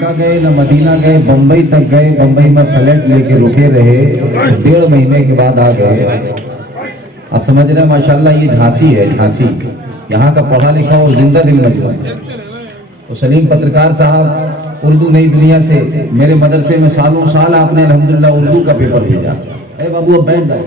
मक्का गए न मदीना गए, बम्बई तक गए, बम्बई में फ्लैट लेके रुके रहे, 1.5 महीने के बाद आ गए। आप समझ रहे हैं माशाल्लाह, ये झांसी है, झांसी यहाँ का पढ़ा लिखा और जिंदा दिल मजलूम। तो सलीम पत्रकार साहब उर्दू नई दुनिया से मेरे मदरसे में सालों साल आपने अल्हम्दुलिल्लाह उर्दू का पेपर भेजा। अरे बाबू अब बैठ जाओ,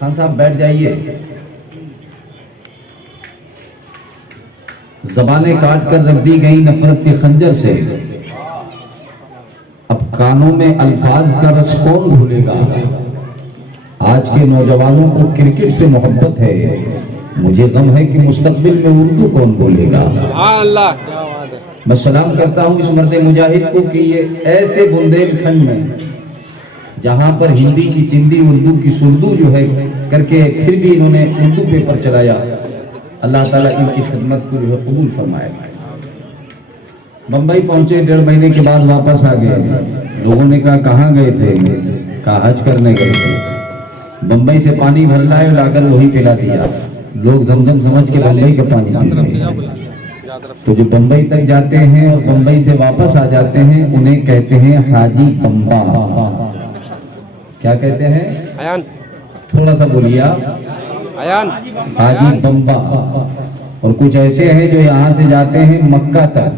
खान साहब बैठ जाइए। ज़बानें काट कर रख दी गई नफरत के खंजर से, अब कानों में अल्फाज का रस कौन भूलेगा। आज के नौजवानों को क्रिकेट से मोहब्बत है, मुझे गम है कि मुस्तकबिल में उर्दू कौन बोलेगा। मैं सलाम करता हूँ इस मर्द मुजाहिद को कि ये ऐसे बुंदेलखंड में जहाँ पर हिंदी की चिंदी उर्दू की सुर्दू जो है करके फिर भी इन्होंने उर्दू पेपर चलाया। अल्लाह ताला इनकी खिदमत को जो है कबूल फरमाए। बम्बई पहुंचे, 1.5 महीने के बाद वापस आ गए। लोगों ने कहा कहाँ गए थे, कहा हज करने गए थे। बम्बई से पानी भर लाए, लाकर वही पिला दिया। लोग जमजम समझ के बम्बई का पानी पीते। तो जो बम्बई तक जाते हैं और बम्बई से वापस आ जाते हैं, उन्हें कहते हैं हाजी बम्बा। क्या कहते हैं? थोड़ा सा बोलिए आप। हाजी बम्बा। और कुछ ऐसे हैं जो यहाँ से जाते हैं मक्का तक,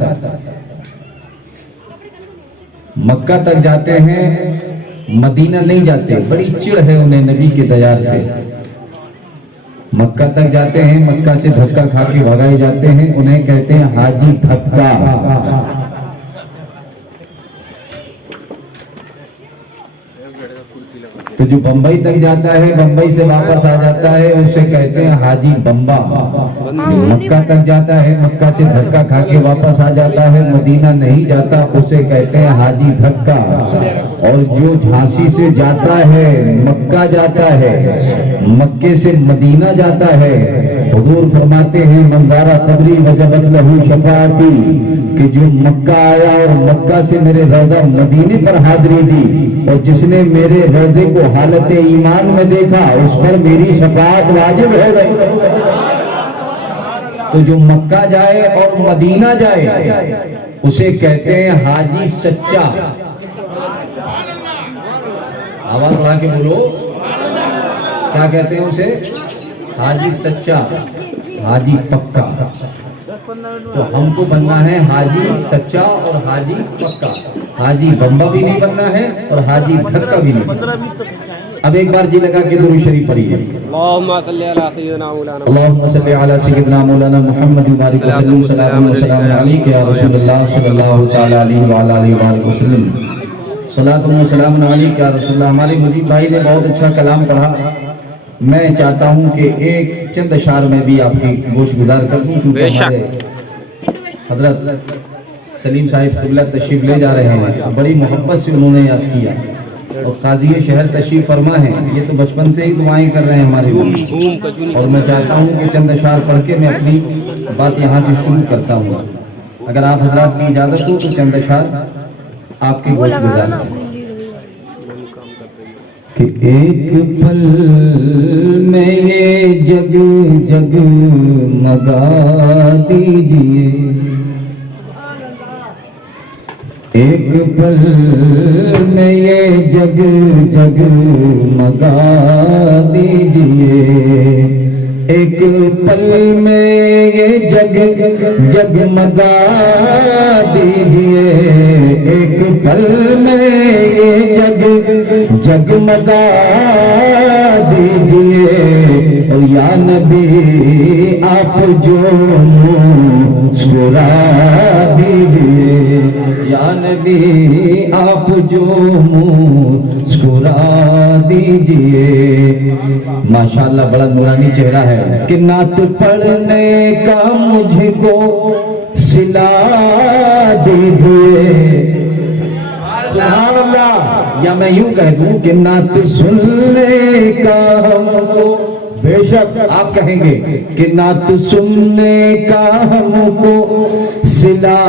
मक्का तक जाते हैं, मदीना नहीं जाते। बड़ी चिढ़ है उन्हें नबी के दयार से। मक्का तक जाते हैं, मक्का से धक्का खा के भगाए जाते हैं, उन्हें कहते हैं हाजी धक्का। तो जो बम्बई तक जाता है, बम्बई से वापस आ जाता है, उसे कहते हैं हाजी बम्बा। मक्का तक जाता है, मक्का से धक्का खा के वापस आ जाता है, मदीना नहीं जाता, उसे कहते हैं हाजी धक्का। और जो झांसी से जाता है, मक्का जाता है, मक्के से मदीना जाता है, हुजूर फरमाते हैं मंजारा कब्री वजबत लहू शफाअती, कि जो मक्का आया और मक्का से मेरे रौज़ा मदीने पर हाजिरी दी, और जिसने मेरे रौज़े को हालत ईमान में देखा, उस पर मेरी शफाअत वाजिब हो गई। तो जो मक्का जाए और मदीना जाए, उसे कहते हैं हाजी सच्चा। आवाज बढ़ा के बोलो, क्या कहते हैं उसे? हाजी सच्चा, हाजी पक्का। तो हमको बनना है हाजी सच्चा और हाजी पक्का। हाजी बम्बा भी नहीं बनना है और हाजी धक्का भी नहीं बनना। अब एक बार जी लगा के दुरूद शरीफ पढ़िए। अल्लाहुम्मा सल्ली अला सय्यिदिना मौलाना मुहम्मद बारिक वसल्लम सल्लल्लाहु अलैहि या रसूलुल्लाह सल्लल्लाहु तआला अलैहि व आला आलिहि वसल्लम। सलातु व सलाम अलैका या रसूलल्लाह। हमारे मुजीब भाई ने बहुत अच्छा कलाम पढ़ा। मैं चाहता हूं कि एक चंद अशार में भी आपकी गोशगुजार कर दूं, क्योंकि हमारे हजरत सलीम साहिब क़िबला तशरीफ ले जा रहे हैं। बड़ी मोहब्बत से उन्होंने याद किया और कादिये शहर तशरीफ फरमा है। ये तो बचपन से ही दुआएं कर रहे हैं हमारे लिए। और मैं चाहता हूं कि चंद अशार पढ़ के मैं अपनी बात यहाँ से शुरू करता हूँ। अगर आप हजरात की इजाज़त हो तो चंद अशार आपके गोशगुजार कि एक पल में ये जग जग मगा दीजिए, एक पल में ये जग जग मगा दीजिए, एक पल में ये जग जगमगा दीजिए, एक पल में ये जग जगमगा दीजिए। और या नबी आप जो मुस्कुरा दीजिए, या नबी आप जो मुस्कुरा दीजिए। माशाअल्लाह बड़ा नूरानी चेहरा है। कि नात पढ़ने का मुझको सिला दीजिए, सुभान अल्लाह। या मैं यूं कह दूं कि नात सुनने का हमको, बेशक आप कहेंगे कि नात सुनने का हमको सिला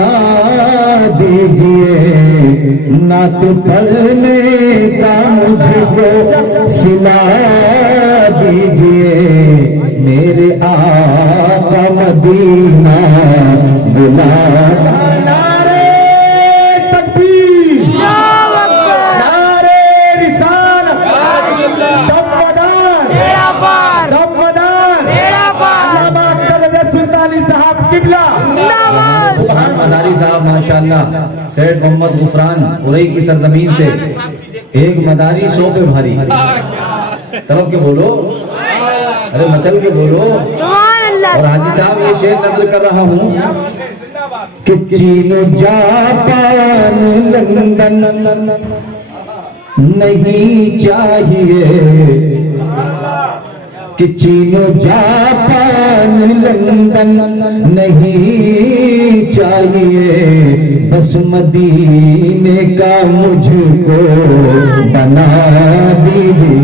दीजिए, नात पढ़ने का मुझको सिला दीजिए। मेरे आका मदीना बुला, नारे माशाल्लाह सैयद मोहम्मद गुफरान उरई की सरजमीन से एक मदारी 100 पे भारी। तरफ के बोलो, अरे मचल के बोलो। और हाजी साहब ये शेर नज़र कर रहा हूँ कि चीन जापान लंदन नहीं चाहिए, कि चीन जापान लंदन नहीं चाहिए, बस मदीने का मुझको बना दीजिए,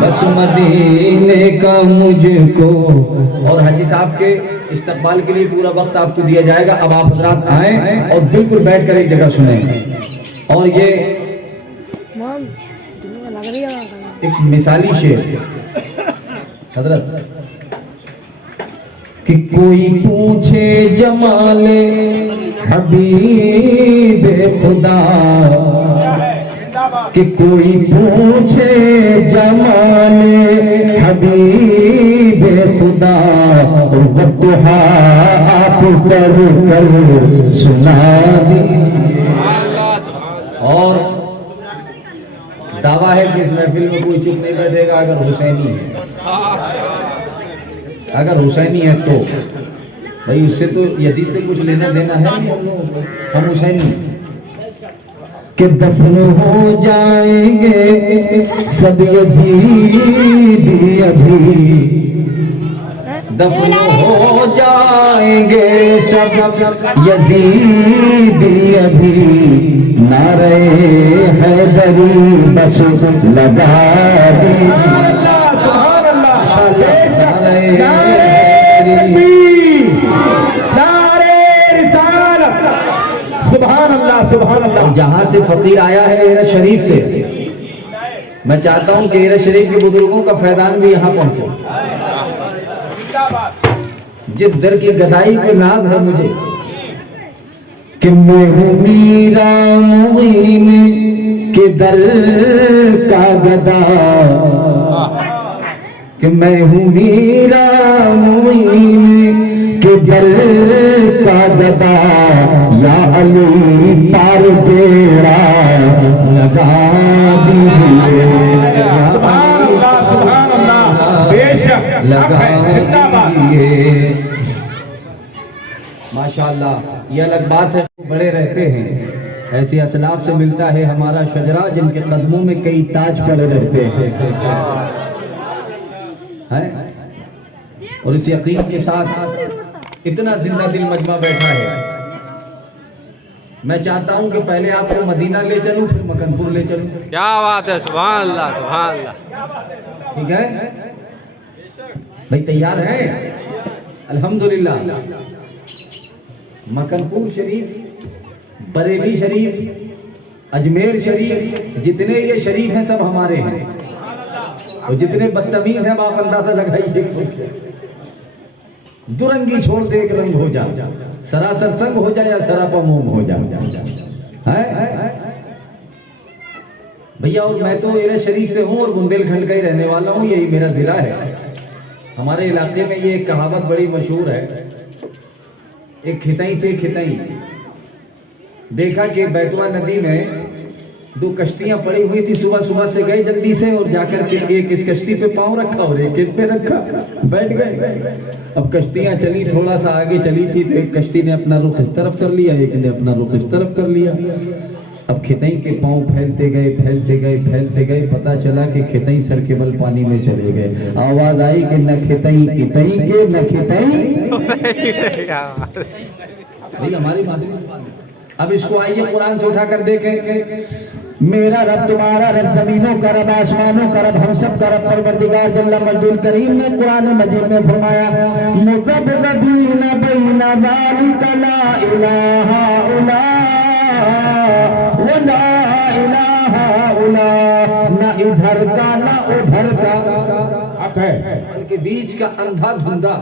बस मदीने का मुझको। और हाजी साहब के इस्तकबाल के लिए पूरा वक्त आपको दिया जाएगा। अब आप हजरात आए और बिल्कुल बैठकर एक जगह सुने। और ये एक मिसाली शेर हजरत, कि कोई पूछे जमाले हबीबे खुदा, कि कोई पूछे जमाले हबीबे खुदा, वतुहा आप पर कर सुना दीजिए। और दावा है कि इस महफिल में कोई चुप नहीं बैठेगा अगर हुसैनी है, अगर हुसैनी है तो भाई उससे तो यजीद से कुछ लेना देना है नहीं हम लोगों को, हम हुसैनी। कि दफन हो जाएंगे सब यजीदी अभी, दफन हो जाएंगे सब यजीदी अभी, नारे हैदरी बस लगा दीजिए। सुभान अल्लाह सुभान अल्लाह। जहां से फकीर आया है एरा शरीफ से, मैं चाहता हूं कि एरा शरीफ के बुजुर्गों का फैदान भी यहाँ पहुंचे। जिस दर की गदाई पे नाज है मुझे, कि मैं हूँ मीरा मुईन के दर का गदा, कि मैं हूँ मीरा मुईन के दर का गदा, या अली पार तेरा लगा दीजिए, सुभान अल्लाह बेशक लगा दीजिए। माशाअल्लाह ये अलग बात है, बड़े रहते हैं ऐसे असलाफ से मिलता है हमारा शजरा, जिनके कदमों में कई ताज पड़े रहते हैं। और इस यकीन के साथ इतना जिंदा दिल मजमा बैठा है, मैं चाहता हूं कि पहले आपको मदीना ले चलूं फिर मकनपुर ले चलूं। क्या बात है, सुभान अल्लाह सुभान अल्लाह। ठीक है भाई, तैयार हैं? अल्हम्दुलिल्लाह। मकनपुर शरीफ, बरेली शरीफ, अजमेर शरीफ, जितने ये शरीफ हैं सब हमारे हैं। और जितने बदतमीज हैं आप अंदाजा लगाइए, दुरंगी छोड़ दे एक रंग हो जा, सरासर संग हो जाए या सरापा मोम हो जाए भैया। और मैं तो एरा शरीफ से हूँ और बुंदेलखंड का ही रहने वाला हूँ, यही मेरा जिला है। हमारे इलाके में ये कहावत बड़ी मशहूर है, एक खिताई थे खिताई, देखा कि बैतवा नदी में दो कश्तियां पड़ी हुई थी, सुबह सुबह से गए जल्दी से और जाकर के एक इस कश्ती पे पांव रखा और एक इस पे रखा, बैठ गए। अब कश्तियां चली, थोड़ा सा आगे चली थी तो एक कश्ती ने अपना रुख इस तरफ कर लिया, एक ने अपना रुख इस तरफ कर लिया। अब खितई के पांव फैलते गए फैलते गए फैलते गए, पता चला कि खितई सर के बल पानी में चले गए। आवाज आई कि न खितई इतई के न खितई भाई हमारी मादरी। अब इसको आइए कुरान से उठाकर देखें। मेरा रब तुम्हारा रब, जमीनों का रब, आसमानों का रब, हम सब का रब परवरदिगार जल्ला मजदूर करीम ने कुरान मजीद में फरमाया, मुज़ब्ज़बीन बैना ज़ालिका ला इलाहा इल्ला व ला इलाहा इल्ला, ना इधर का ना उधर का हक है, बल्कि बीच का अंधा धुंधा।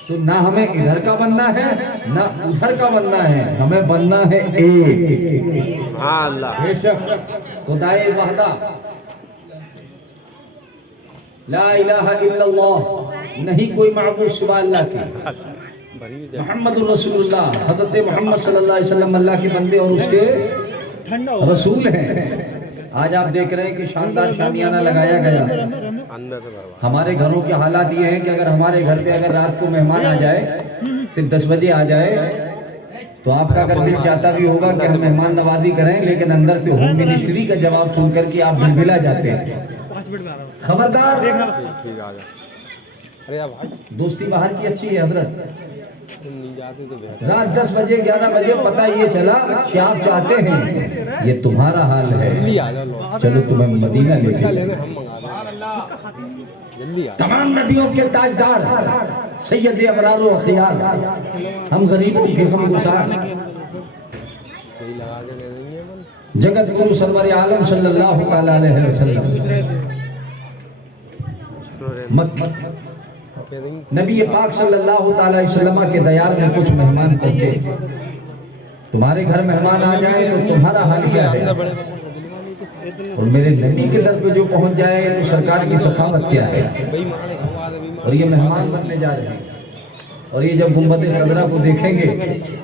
तो ना हमें इधर का बनना है ना उधर का बनना है, हमें बनना है एक। अल्लाह बेशक खुदाए वहदा ला इलाहा इल्लल्लाह, नहीं कोई माबूद सिवा अल्लाह की, मोहम्मद रसूलुल्लाह, हजरत मोहम्मद सल्लल्लाहु अलैहि वसल्लम अल्लाह के बंदे और उसके रसूल हैं। आज आप देख रहे हैं कि शानदार शामियाना लगाया गया है। हमारे घरों के हालात ये हैं कि अगर हमारे घर पे अगर रात को मेहमान आ जाए, सिर्फ 10 बजे आ जाए, तो आपका अगर दिल चाहता भी होगा कि हम मेहमान नवाजी करें, लेकिन अंदर से होम मिनिस्ट्री का जवाब सुनकर के आप बिलबिला जाते हैं। खबरदार, दोस्ती बाहर की अच्छी है हजरत। रात 10 बजे 11 बजे पता ये चला कि आप चाहते हैं, ये तुम्हारा हाल है, चलो तुम्हें मदीना लेके तमाम नबियों के ताजदार सैयद अबरार व अखियार, हम गरीबों के गमगुसार, जगत गुरु सरवर आलम सल्लल्लाहु ताला अलैहि वसल्लम, नबी पाक सल्लल्लाहु ताला अलैहि वसल्लम के दयार में कुछ मेहमान पहुंचे। तुम्हारे घर मेहमान आ जाए तो तुम्हारा हाल क्या है, और मेरे नबी के दर पे जो पहुंच जाए तो सरकार की सखावत क्या है। और ये मेहमान बनने जा रहे हैं, और ये जब गुंबद खदरा को देखेंगे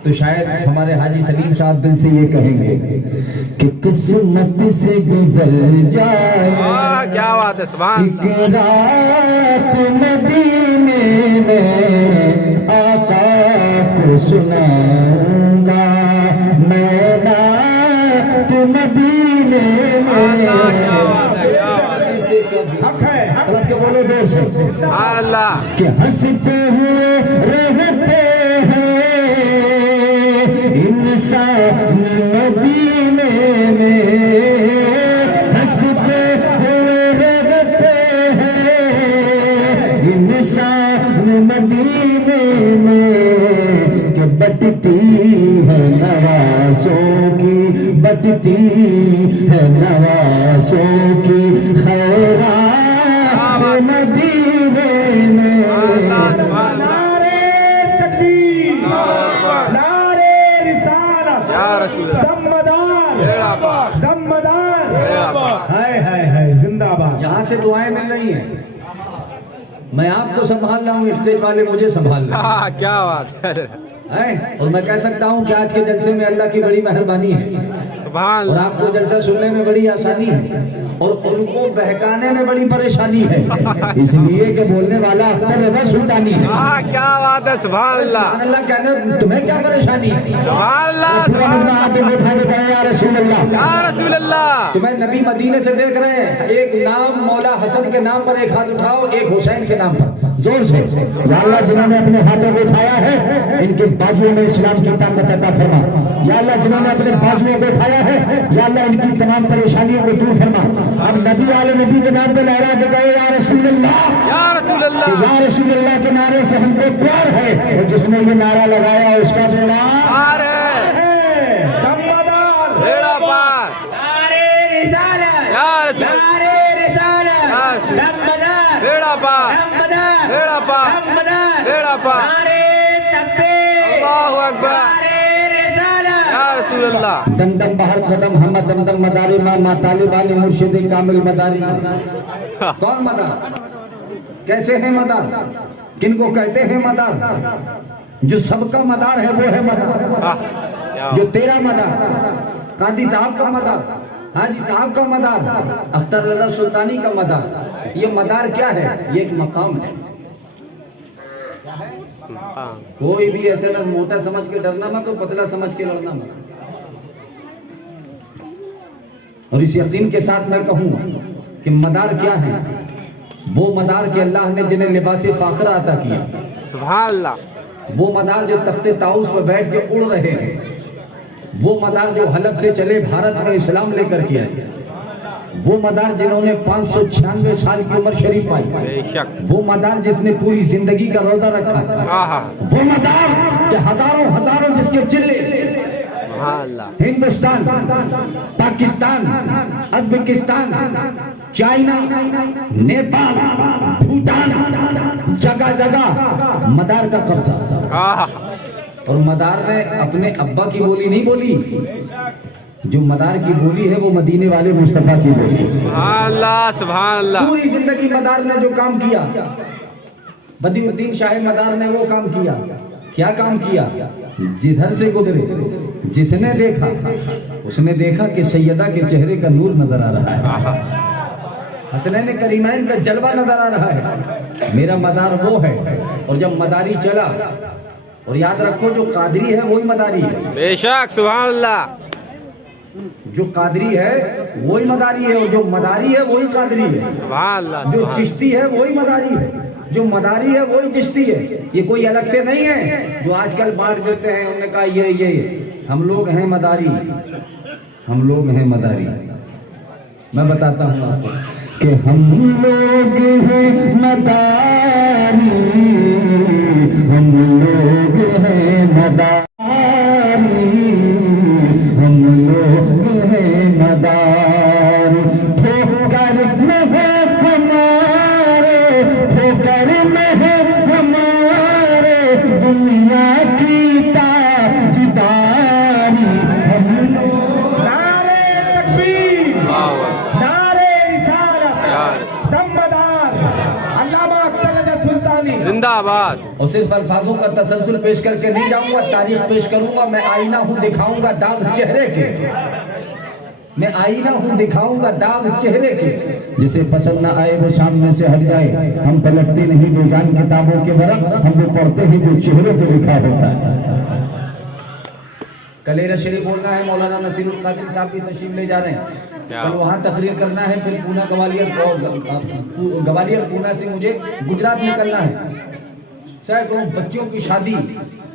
तो शायद हमारे हाजी सलीम साहब दिल से ये कहेंगे कि किस्मत से गुजर जाए, क्या बात है, सुभान रात मदीने में आका को सुनाऊंगा, मैं नात मदीने में। हक है, हक तलब के बोलो देर से अल्लाह कि हंसते हुए रहते हैं इंसान मदीने में, हंसते हुए रहते हैं इंसान मदीने में, कि बटती है नवासों की, बटती है नवासों की खैरात मदीने में। नारे तकबीर, नारे रिसालत, या रसूल अल्लाह, दमदार, दमदार, हाय हाय हाय, जिंदाबाद। यहाँ से दुआएं मिल रही हैं, मैं आपको संभाल रहा हूँ, स्टेज वाले मुझे संभाल रहे हैं। क्या बात हैं? और मैं कह सकता हूँ कि आज के जलसे में अल्लाह की बड़ी मेहरबानी है, सुभान और आपको जलसा सुनने में बड़ी आसानी है, और उनको बहकाने में बड़ी परेशानी है, इसलिए कि बोलने वाला अख्तर रज़ा सुल्तानी है। क्या बात है, सुभान अल्लाह, सुभान अल्लाह कहने तुम्हें क्या परेशानी है? सुभान अल्लाह, या रसूल अल्लाह, या रसूल अल्लाह। तुम्हें नबी मदीने से देख रहे हैं, एक नाम मौला हसन के नाम पर एक हाथ उठाओ, एक हुसैन के नाम पर जोर से। या अल्लाह, जिन्होंने अपने हाथों को उठाया है इनके बाजुओं में इस्लाम की ताकत अता फरमा। या अल्लाह, जिन्होंने अपने बाजुओं को उठाया है, या अल्लाह इनकी तमाम परेशानियों को दूर फरमा। अब नबी आले नबी के नाम पे लहरा के कहे या रसूल अल्लाह, या रसूल अल्लाह, या रसूल अल्लाह के नारे से हमको प्यार है, और जिसने ये नारा लगाया उसका बेड़ा पार है, दमदार, बेड़ा पार, नारे रिसालत, या रसूल, नारे रिसालत, दमदार, बेड़ा पार, दमदार, बेड़ा पार, दमदार, बेड़ा पार, नारे तकबीर, अल्लाहु अकबर, नारे रिसालत, या रसूल अल्लाह। दम दम बहर कदम हम दम दम मदारी मा तालिबानी मुर्शिद कामिल मदारी। कौन मदार, कैसे है मदार, किनको कहते हैं मदार? जो सबका मदार है वो है मदार, जो तेरा मदार, कादी साहब का मदार, हाजी साहब का मदार, अख्तर रज़ा सुल्तानी का मदार। ये मदार क्या है? ये एक मकाम है। कोई भी ऐसे न मोटा समझ के डरना मत, तो पतला समझ के लड़ना मत। और इस यकीन के साथ मैं कहूँ कि मदार क्या है? वो मदार के अल्लाह ने जिन्हें लिबास फाखरा अता किया, सुभान अल्लाह, वो मदार जो तख्ते ताउस पर बैठ के उड़ रहे हैं, वो मदार जो हलब से चले भारत में इस्लाम लेकर के आए, वो मदार जिन्होंने 596 साल की उम्र शरीफ पाई, बेशक, वो मदार जिसने पूरी जिंदगी का रोजा रखा, आहा, वो मदार के हजारों हजारों जिसके चिल्ले सुभान अल्लाह, हिंदुस्तान, पाकिस्तान, उज्बेकिस्तान, चाइना, नेपाल, भूटान, जगह जगह मदार का कब्जा। आहा, और मदार ने अपने अब्बा की बोली नहीं बोली, जो मदार की बोली है वो मदीने वाले मुस्तफा की बोली। सुभान अल्लाह, सुभान अल्लाह, पूरी जिंदगी मदार ने जो काम किया, बदीउद्दीन शाह मदार ने वो काम किया क्या काम किया? जिधर से गुजरे जिसने देखा उसने देखा कि सैयदा के चेहरे का नूर नजर आ रहा है, हसनैन करीमैन का जलवा नजर आ रहा है। मेरा मदार वो है। और जब मदारी चला, और याद रखो जो कादरी है वही मदारी है, बेशक सुभान अल्लाह। जो कादरी है वही मदारी है, और जो मदारी है वही कादरी है। सुभान अल्लाह। जो चिश्ती है वही मदारी है, जो मदारी है वही चिश्ती है। ये कोई अलग से नहीं है जो आजकल बांट देते हैं। उन्होंने कहा ये हम लोग हैं मदारी, हम लोग हैं मदारी। मैं बताता हूँ आपको कि हम लोग हैं मदारी, हम लोग हैं मदारी, हम लोग हैं मदारी। ठोकर में है हमारे, ठोकर में है हमारे दुनिया की ताजदारी। हम लोग नारे तकबीर, नारे रिसालत, दमदार, अल्लामा अख्तर सुल्तानी जिंदाबाद। और सिर्फ अल्फाजों का तसलसल पेश करके नहीं जाऊंगा, तारीख पेश करूंगा। मैं आईना हूँ दिखाऊंगा दाग चेहरे के, मैं आईना हूँ दिखाऊंगा दाग चेहरे के। जिसे पसंद ना आए वो सामने से हट जाए। हम पलटते नहीं बेजान किताबों के वरक, हम वो पढ़ते हैं जो चेहरे पे लिखा होता है। कलेरा शरीफ बोलना है, मौलाना नसीरुल कादिर साहब की तशरीफ ले जा रहे हैं। कल वहाँ तकरीर करना है, फिर पूना ग्वालियर पूना से मुझे गुजरात निकलना है। सैकड़ों बच्चों की शादी,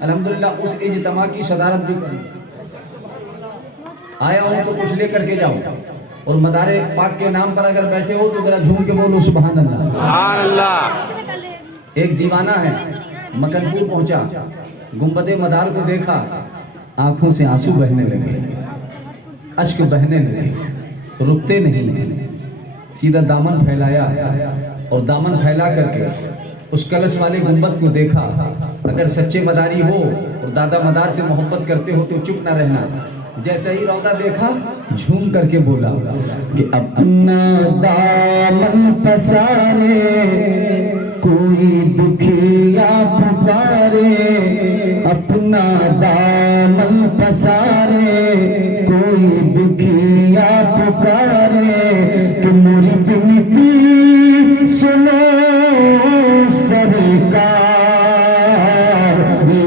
अल्हम्दुलिल्लाह उस इज्तिमा की सदारत भी करूं। आया हूं तो कुछ लेकर के जाओ। और मदारे पाक के नाम पर अगर बैठे हो तो जरा झूम के बोलो सुभान अल्लाह। सुभान अल्लाह। एक दीवाना है, मकनपुर पहुंचा, गुंबदे मदार को देखा, आंखों से आंसू बहने लगे, अश्क बहने लगे, रुकते नहीं। सीधा दामन फैलाया और दामन फैला करके उस कलश वाले गुंबद को देखा। अगर सच्चे मदारी हो और दादा मदार से मोहब्बत करते हो तो चुप ना रहना। जैसे ही रौदा देखा झूम करके बोला कि अपना दामन पसारे, कोई दुखिया पुकारे, अपना दामन पसारे, कोई दुखिया पुकारे, कि मोरी बिनती सुनो सरकार,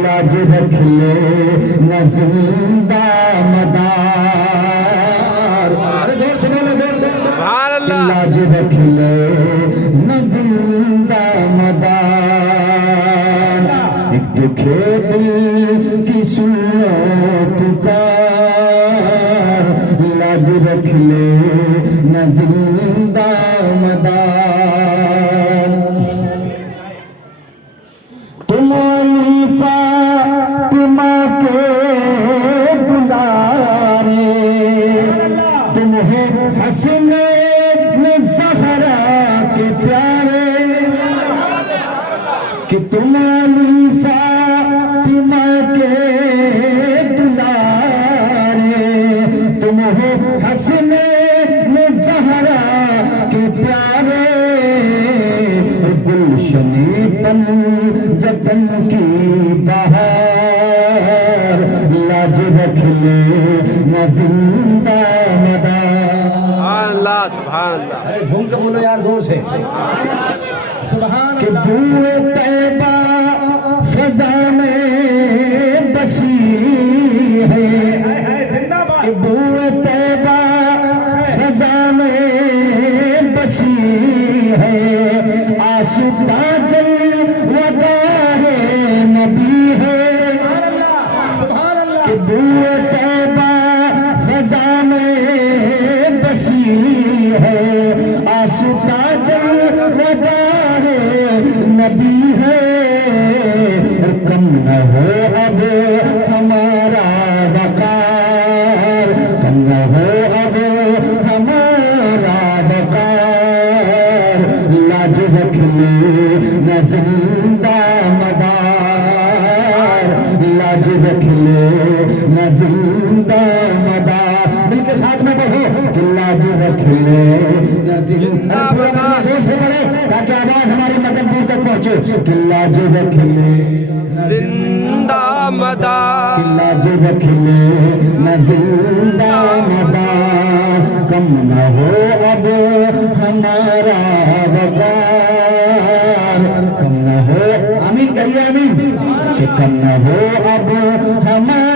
लाज रख ले न जिंदा मदार। अरे जोर से बोलो, जोर से। सुभान अल्लाह। लाज रख ले न जिंदा मदार। एक दुखे दिल की सुनो पुकार, लाज रख ले न जिंदा मदार। तुम फातिमा के दुलारे, तुम हो हसनैन ज़हरा के प्यारे, कि तुम फातिमा के दुलारे, तुम हो हसनैन ज़हरा के प्यारे। गुलशने तन जतन की बहार, लाज रख ले न जिंदा मदार। सुभान अल्लाह। सुभान अल्लाह। अरे झूम के बोलो यार जोर से। सुभान कि अल्लाह। बूए तैबा फजा में बसी है, जिंदाबाद। कि बूए तैबा फजा में बसी है, आशिता जल वगाहे नबी है। सुभान अल्लाह। कि बूए तैबा फजा में बसी है, आशिता जल वगाहे नबी है। कम न हो अब हमारा वकार, कम न हो अब हमारा वकार, लाज रख ले न जिंदा मदार, लाज रख ले न जिंदा मदार। मिलके के साथ में पढ़ो किल्ला जो रखिले जोर से पढ़े ताकि आवाज हमारी मदनपुर तक पहुंचे। किल्ला जो रखिले जिंदा मदार किल्ला जो रखिले न जिंदा मदार कम न हो अब हमारा वकार कम न हो आमीन कहिए आमीन कि कम न हो अब हमारा